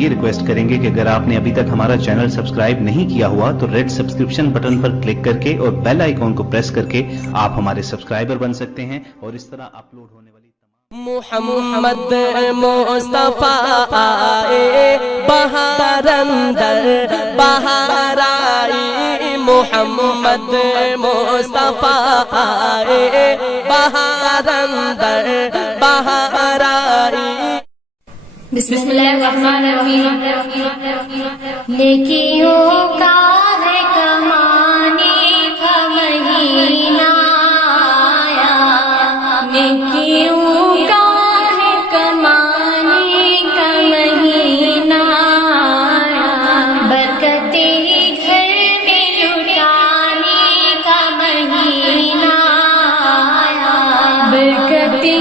ये रिक्वेस्ट करेंगे कि अगर आपने अभी तक हमारा चैनल सब्सक्राइब नहीं किया हुआ तो रेड सब्सक्रिप्शन बटन पर क्लिक करके और बेल आइकॉन को प्रेस करके आप हमारे सब्सक्राइबर बन सकते हैं और इस तरह अपलोड होने वाली मुहम्मद मुस्तफा आए बहार अंदर बहार आई, मुहम्मद मुस्तफा आए बहार अंदर बहार आई। बिस्मिल्लाहिर्रहमानिर्रहीम। नेकियों का है कमाने का महीना आया, नेकियों का है कमाने का महीना आया, बरकते घर में लुटाने का महीना आया, बरकते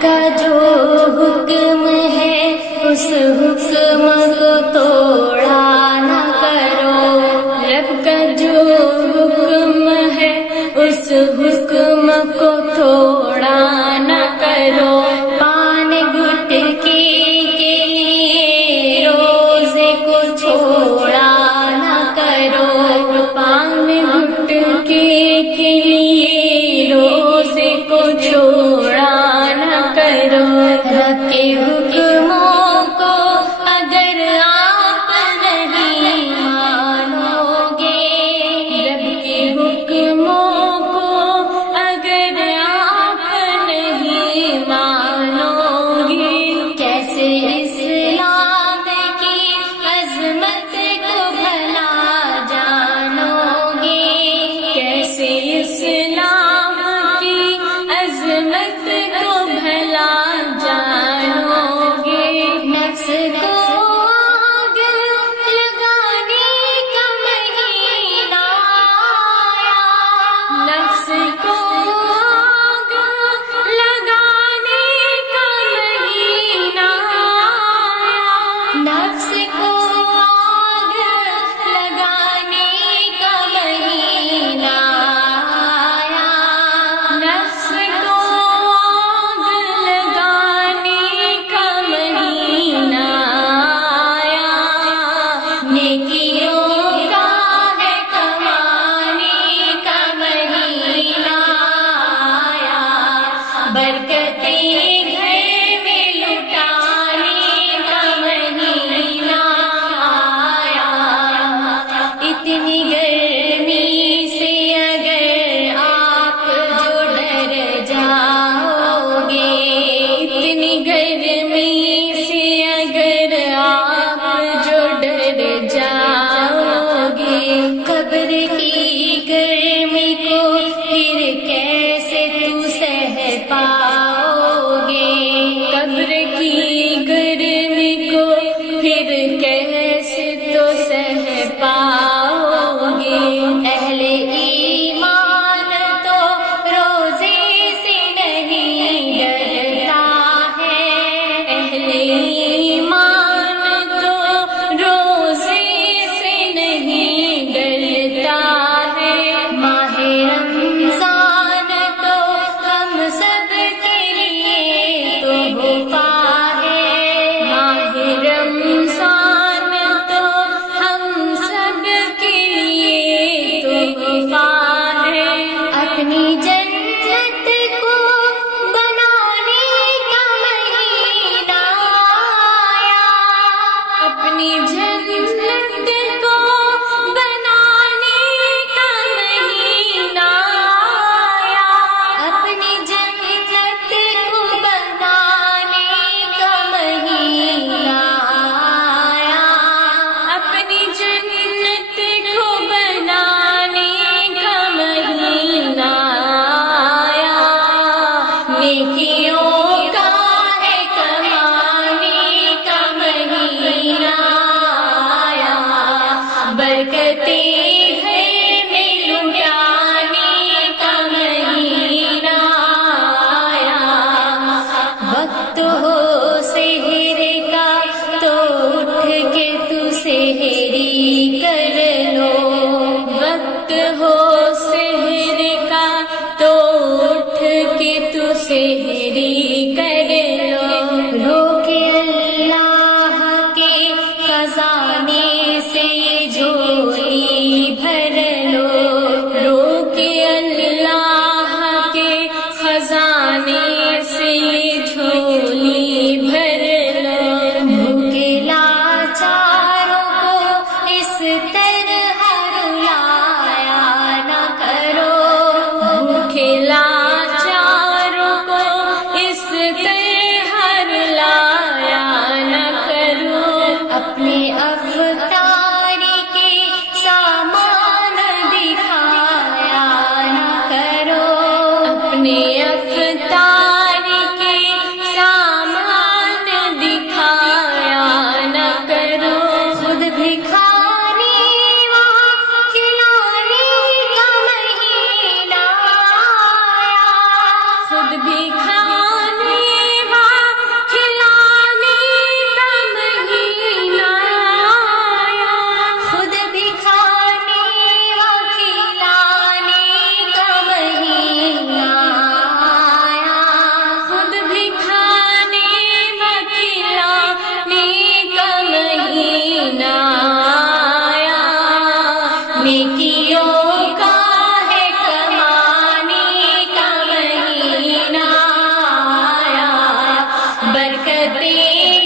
का जो हुक्म है उस हुक्म को तोड़ा न करो, रब का जो हुक्म है उस हुक्म को तोड़ा न करो। पान गुटके के लिए रोजे को छोड़ा न करो, पान गुटके के लिए रोजे को छोड़ा रब के हुक्मों को अगर आप नहीं मानोगे, रब के हुक्मों को अगर आप नहीं मानोगे, कैसे इस्लाम की अजमत को भला जानोगे, कैसे इस्लाम की अजमत को भला जानोगे। नफ्स को आग लगाने का महीना आया, नफ्स को आग लगाने का महीना आया, नफ्स को आग लगाने का महीना आया, नफ्स को बरकते घर में लुटाने का महीना आया। इतनी गर्मी से अगर आप जो डर जाओगे, इतनी गर्मी से अगर आप जो डर जाओगे, कब्र की गर्मी को फिर कैसे तू सह पाओगे, सेहरी कर लो, रोके अल्लाह के खजाने से ये झोली भर लो, रोके अल्लाह के खजाने से ये झोली भर लो। भूखे लाचारों को इस तरह रुलाया न करो, भूखे लाचारों को इस तरह रुलाया न करो। अपने अवतारी के सामान दिखाया न करो, अपने अवतारी के सामान दिखाया न करो। खुद भिखारी वहाँ खिलाने का महीना आया, खुद भिखारी वहाँ खिलाने का महीना आया, खुद भिखारी वहाँ खिलाने का महीना आया, खुद भिखारी वहाँ खिलाने का महीना आया। नेकियों का है कमाने का महीना आया, बरकतें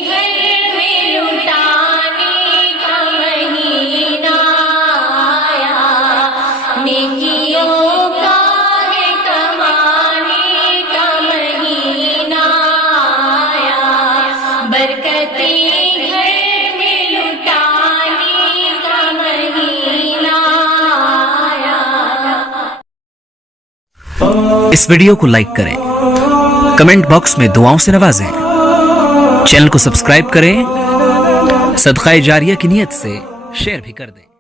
घर में लुटाने का महीना आया। नेकियों का है कमाने का महीना आया, बरकतें घर में लुटाने का महीना आया। इस वीडियो को लाइक करें, कमेंट बॉक्स में दुआओं से नवाजें, चैनल को सब्सक्राइब करें, सदका जारिया की नियत से शेयर भी कर दें।